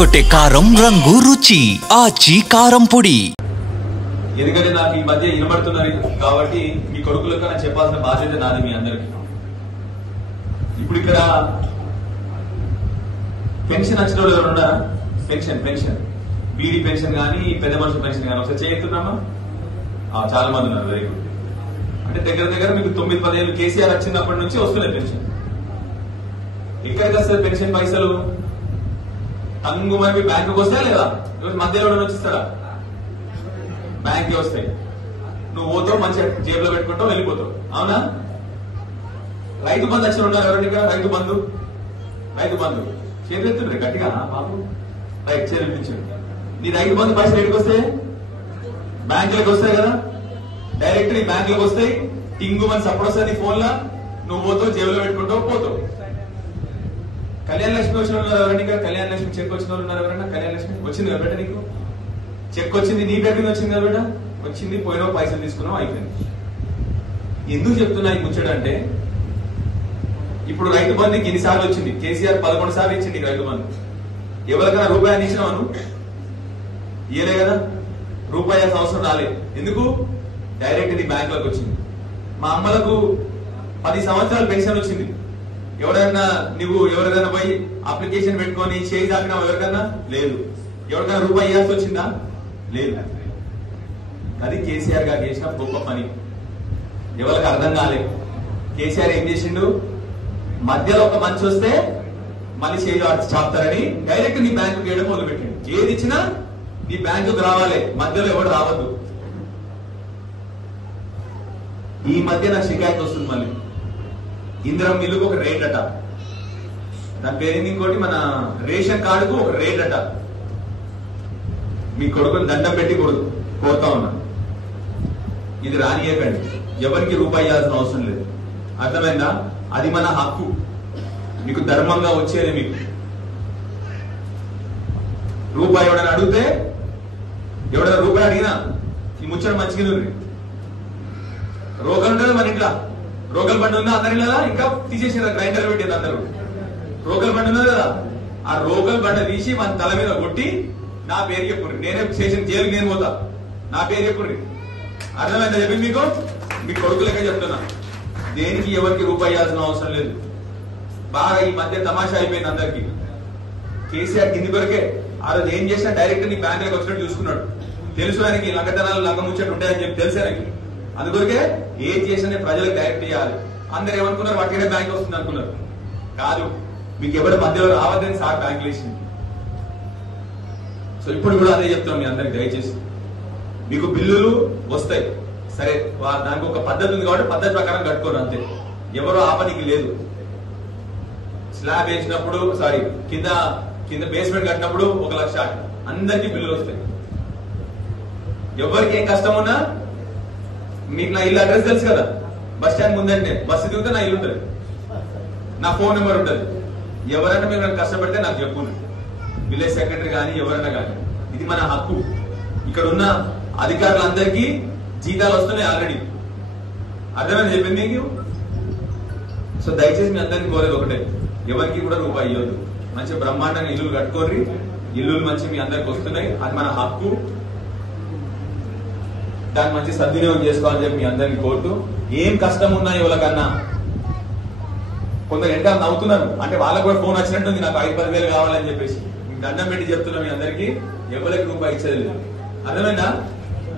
ఎర్రగొట్టే కారం రంగు రుచి ఆచి కారం పొడి. ఎందుకంటే నాకు ఈ మధ్య వినబడుతున్నారు కాబట్టి మీ కొడుకులకు నాకు చెప్పాల్సిన బాధ్యత నాది మీ అందరికి. ఇప్పుడు ఇక్కడ పెన్షన్ వచ్చిన వాళ్ళు ఎవరు ఉన్నారా? పెన్షన్ బీడీ పెన్షన్ కానీ పెద్ద మనుషుల పెన్షన్ కానీ ఒకసారి చేస్తున్నామా? చాలా మంది ఉన్నారు. Very good. అంటే దగ్గర మీకు 9-10 ఏళ్ళు కేసీఆర్ వచ్చినప్పటి నుంచి వస్తున్నాయి పెన్షన్. ఎక్కడికి వస్తుంది పెన్షన్ పైసలు? అంగు మరి బ్యాంకుకి వస్తాయా లేదా? మధ్యలో వచ్చిస్తారా? బ్యాంక్కి వస్తాయి. నువ్వు పోతావు, మంచిగా జేబులో పెట్టుకుంటావు, వెళ్ళిపోతావు. అవునా? రైతు బంధు వచ్చిన ఉన్నారు ఎవరిగా? రైతు బంధు చేతులు గట్టిగా బాబు రైట్ చేపించండి. నీ రైతు బంధు పైసలు ఎక్కడికి వస్తాయి? బ్యాంకులకు వస్తాయి కదా. డైరెక్ట్ నీ బ్యాంకులకు వస్తాయి. టింగు మన సపోర్ట్ వస్తుంది ఫోన్ లా. నువ్వు పోతావు, జేబులో పెట్టుకుంటావు, పోతావు. కళ్యాణ లక్ష్మి వచ్చిన ఉన్నారు ఎవరైనా? కళ్యాణ లక్ష్మి చెక్ వచ్చిన వాళ్ళు ఉన్నారు ఎవరైనా? కళ్యాణ లక్ష్మి వచ్చింది కదా బేట, నీకు చెక్ వచ్చింది, నీ పేరు వచ్చింది కదా బేట, వచ్చింది, పోయినావు, పైసలు తీసుకున్నావు, అయిపోయింది. ఎందుకు చెప్తున్నా ఈ ముచ్చడంటే, ఇప్పుడు రైతు బంధుకి ఎన్నిసార్లు వచ్చింది? కేసీఆర్ 11 సార్లు ఇచ్చింది రైతు బంధు. ఎవరికైనా రూపాయలు ఇచ్చినావు? ఇయలే కదా. రూపాయి అవసరం రాలే. ఎందుకు? డైరెక్ట్ నీ బ్యాంకులకు వచ్చింది. మా అమ్మలకు 10 సంవత్సరాలు పెన్షన్ వచ్చింది. ఎవరికైనా పోయి అప్లికేషన్ పెట్టుకొని చేయి దాకినావు ఎవరికన్నా? లేదు. ఎవరికైనా రూపాయి ఇవ్వాల్సి వచ్చిందా? లేదు. అది కేసీఆర్ గారు చేసిన గొప్ప పని. ఎవరికి అర్థం కాలేదు. కేసీఆర్ ఏం చేసిండు? మధ్యలో ఒక మంచి వస్తే మళ్ళీ చేయి చాపుతారని డైరెక్ట్ నీ బ్యాంకు వేయడం మొదలుపెట్టిండు. ఏది ఇచ్చినా నీ బ్యాంకుకు రావాలి, మధ్యలో ఎవరు రావద్దు. ఈ మధ్య నాకు షికాయత్ వస్తుంది మళ్ళీ. ఇందిరం మిల్లుకు ఒక రేట్ అట, దాని పేరు ఇంకోటి మన రేషన్ కార్డుకు ఒక రేట్ అట. మీ కొడుకుని దండం పెట్టి కోరుతా ఉన్నా, ఇది రానియకండి. ఎవరికి రూపాయి ఇవ్వాల్సిన అవసరం లేదు. అర్థమైందా? అది మన హక్కు. మీకు ధర్మంగా వచ్చేది. మీకు రూపాయి ఎవడైనా అడిగితే, ఎవడైనా రూపాయి అడిగినా ఈ ముచ్చట మంచిగా రోగలు ఉంటుంది మన ఇంట్లో. రోగల బండి ఉందా అందరి లేదా? ఇంకా తీసేసారు, గ్రైండర్ పెట్టేది అందరూ. రోగల బండి ఉన్నది కదా, ఆ రోగల బండి తీసి మన తల మీద కొట్టి నా పేరు చెప్పుర్రి. నేనే స్టేషన్ జైలుకి నేను పోతా, నా పేరు చెప్పుర్రి. అర్థమైందా చెప్పింది మీకు? మీ కొడుకులకే చెప్తున్నా, దేనికి ఎవరికి రూపాయి ఇవ్వాల్సిన అవసరం లేదు. బాగా ఈ మధ్య తమాషా అయిపోయింది అందరికి. కేసీఆర్ కింది కొరకే ఆ రోజు ఏం చేసినా డైరెక్ట్ నీ బ్యాంకులకు వచ్చినట్టు చూసుకున్నాడు. తెలుసు ఆయనకి లంగతనాలు లంగ ముచ్చట్లు ఉంటాయని చెప్పి తెలుసు ఆయనకి. అందుకొరకే ఏం చేసినా ప్రజలకు డైరెక్ట్ ఇవ్వాలి. అందరు ఏమనుకున్నారు? వాటికే బ్యాంక్ వస్తుంది అనుకున్నారు. కాదు, మీకు ఎవరి మధ్యలో రావద్దని సార్ బ్యాంకులు వేసింది. సో ఇప్పుడు కూడా అదే చెప్తాం మీ అందరికి. దయచేసి మీకు బిల్లులు వస్తాయి, సరే, దానికి ఒక పద్ధతి ఉంది కాబట్టి పద్ధతి ప్రకారం కట్టుకోరు, అంతే. ఎవరు ఆపనికి లేదు. స్లాబ్ వేసినప్పుడు కింద బేస్మెంట్ కట్టినప్పుడు 1 లక్ష అందరికి బిల్లులు వస్తాయి. ఎవరికి ఏం కష్టం ఉన్నా, మీకు నా ఇల్లు అడ్రస్ తెలుసు కదా, బస్ స్టాండ్ ముందంటే బస్సు దిగితే నా ఇల్లు ఉంటుంది, నా ఫోన్ నెంబర్ ఉంటుంది. ఎవరైనా మీరు నాకు కష్టపడితే నాకు చెప్పు, విలేజ్ సెక్రటరీ కానీ ఎవరైనా కానీ. ఇది మన హక్కు. ఇక్కడ ఉన్న అధికారులందరికీ జీతాలు వస్తున్నాయి ఆల్రెడీ. అర్థమైనా చెప్పింది మీకు? సో దయచేసి మీ అందరినీ కోరేది ఒకటే, ఎవరికి కూడా రూపాయి ఇవ్వద్దు. మంచి బ్రహ్మాండంగా ఇల్లులు కట్టుకోర్రి. ఇల్లులు మంచి మీ అందరికి వస్తున్నాయి, అది మన హక్కు. దాన్ని మంచి సద్వినియోగం చేసుకోవాలని చెప్పి మీ అందరినీ కోరుతూ, ఏం కష్టం ఉన్నా ఎవరికన్నా, కొందరు ఎంట నవ్వుతున్నారు అంటే వాళ్ళకు కూడా ఫోన్ వచ్చినట్టుంది, నాకు 5-10 వేలు కావాలని చెప్పేసి. మీకు దండం పెట్టి చెప్తున్నా, మీ అందరికీ ఎవరికి రూపాయి ఇచ్చేది లేదు. అర్థమైందా?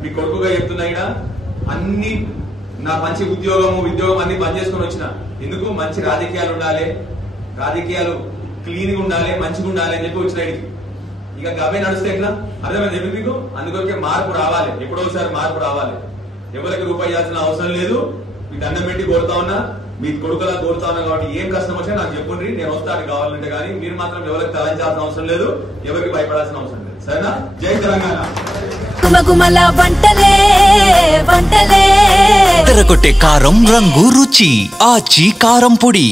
మీ కొడుకుగా చెప్తున్నా, ఇక్కడ అన్ని నా మంచి ఉద్యోగం అన్ని బంద్ చేసుకుని వచ్చిన. ఎందుకు? మంచి రాజకీయాలు ఉండాలి, రాజకీయాలు క్లీన్ గా ఉండాలి, మంచిగా ఉండాలి అని చెప్పి వచ్చిన ఇడికి. ఇక అవే నడుస్తే ఎట్లా? అర్థమైంది చెప్పి మీకు? అందుకొరకే మార్పు రావాలి, ఎప్పుడోసారి మార్పు రావాలి. ఎవరికి రూపాయి ఇవ్వాల్సిన అవసరం లేదు. మీ దండం పెట్టి కోరుతా ఉన్నా, మీ కొడుకులా కోరుతా ఉన్నా కాబట్టి ఏం కష్టం వచ్చినా నాకు చెప్పుండ్రి, నేను వస్తాను కావాలంటే. కానీ మీరు మాత్రం ఎవరికి తలంచాల్సిన అవసరం లేదు, ఎవరికి భయపడాల్సిన అవసరం లేదు. సరేనా? జై తెలంగాణ. ఎర్రగొట్టే కారం రంగు రుచి ఆచి కారం పొడి.